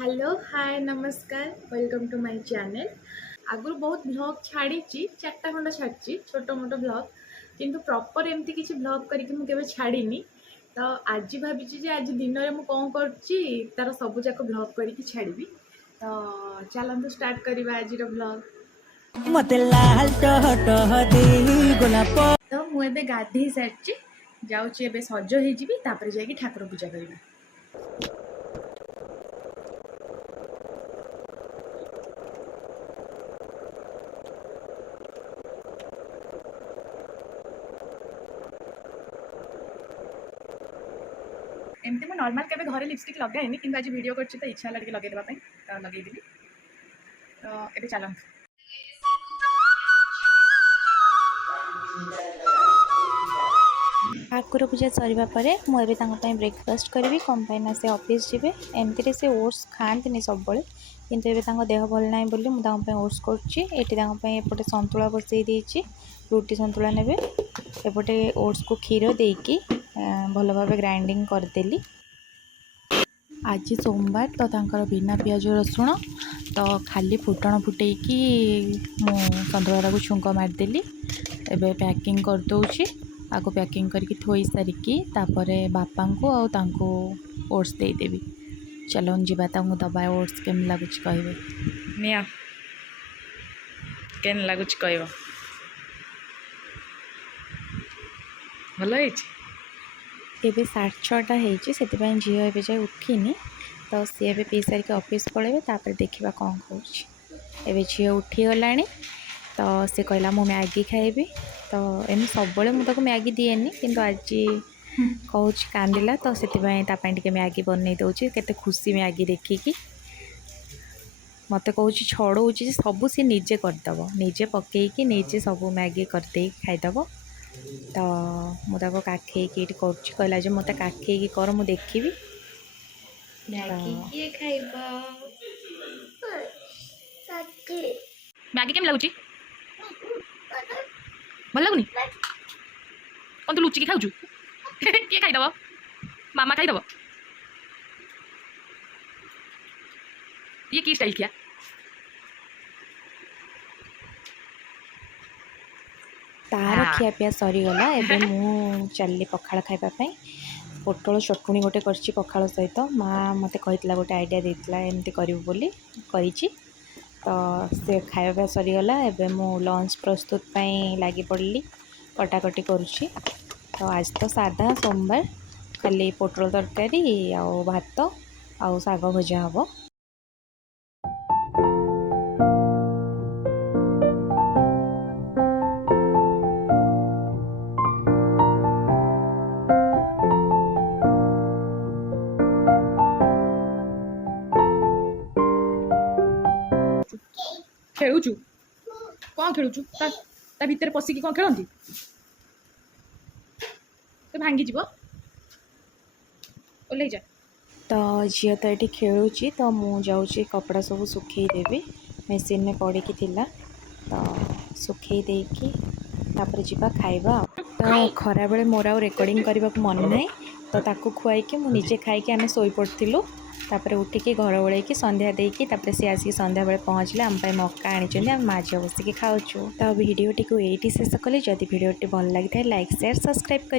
Hello hi नमस्कार welcome to my channel. आगुरी बहुत blog छाड़ी चार्टा खंड छाड़ी छोट मोट ब्लॉग किंतु प्रॉपर एमती किसी ब्लॉग करके मुझे छाड़ीनी। तो आज भाई आज दिन में मुझे कौन कर सब जाक ब्लॉग करके छाड़ी। तो चलते स्टार्ट करवा आज ब्लॉग। तो मुझे गाधे सारी जाऊँगी सज हो जाकि ठाकुर पूजा करी। एमती मैं नॉर्मल के घरे लिपस्टिक लगाएनि कि आज वीडियो कर इच्छा है लगेदेवाई तो लगेदेवी। तो ये चल ठाकुर पूजा सरिबा परे मुझे ब्रेकफास्ट करी कौन पाई से ऑफिस जीवे एमती से ओट्स खाती सब बड़े किंतु एबे देह भल ना बोली मुझे ओट्स करपटे सतुला बसई देती रुटी सतुला ने एपटे ओट्स को क्षीर देकी भल भाव ग्राइंडिंग करदेली। आज सोमवार तो तांकर बिना पियाज रसुण तो खाली फुटण फुटेकी मु सतुला को छुंक मारदेली। एबे पैकिंग करदे आगो पैकिंग करके थोई सारिकी तापर बापा को आउ तांको ओट्स देदेवी। चलो जीवा दबा ओट्स केम लगुच कहे निया केन लगुच कह भल एबे 6:30 से झील एवं जाए उठिनी तो सी ए पी सारिक ऑफिस पलैबे तापर देखा कौन कौन एवं झील उठीगला तो सी कहला मु मैगी खाइबी। तो एम सब मुझे मैगी दिएनि किंतु आज कहूँ कांदिला तो से टे मैगी बनई दूसरी केते खुशी मैगी देखिकी मत कहूँ छड़ौ सब सी निजे करदब निजे पकईकि निजे सब मैगी करदे खाईदब। तो मुझे काखेकी ये कहला जो मत काखेकी कर मु देखी मैगी केम लगुच भल लगुनि कौन तू लुचिकी खाऊ किए खाईदब मामा खाईदब ये की स्टाइल किया तार खियापिया सरीगला एबे मु चलली पखाड़ खाइबापी पोटल चटुणी गोटे करछि पखाड़ सहित माँ मत कही गोटे आइडिया देता एमती करू बोली करी तो से खाଇବା सरीगला एबे मु लंच प्रस्तुत लगी पड़ली कटाकटी करुँची। तो आज तो सादा सोमवार खाली पोटल तरकारी आउ भात आउ शाग भजा हम। खेलुचु कौन खेलुचु ता भीतर पशिकी कौन खेलती तो भांगी जीव ओल्लै जा। तो झील तो ये खेलुची तो मु जाऊँगी कपड़ा सब सुखई देवी मेसीन में पड़ी थिला तो सुखई देकी तापर जीवा खाइबा। तो खरा बेले मोर आउ रेकर्डिंग करने को मन ना तो ताकू खुआई मु निजे खाई आम शोई पड़ू तापर उठिकी घर ओल्लैकी संध्या देकी तापर सी आसिक संध्या बेले पहुँचले आम मक्का आनी आम माँ झील बसिकी खाऊँ। तो भिडियोटी को ये शेष कले जदि भिडियोटी भल लगी लाइक शेयर सब्सक्राइब कर।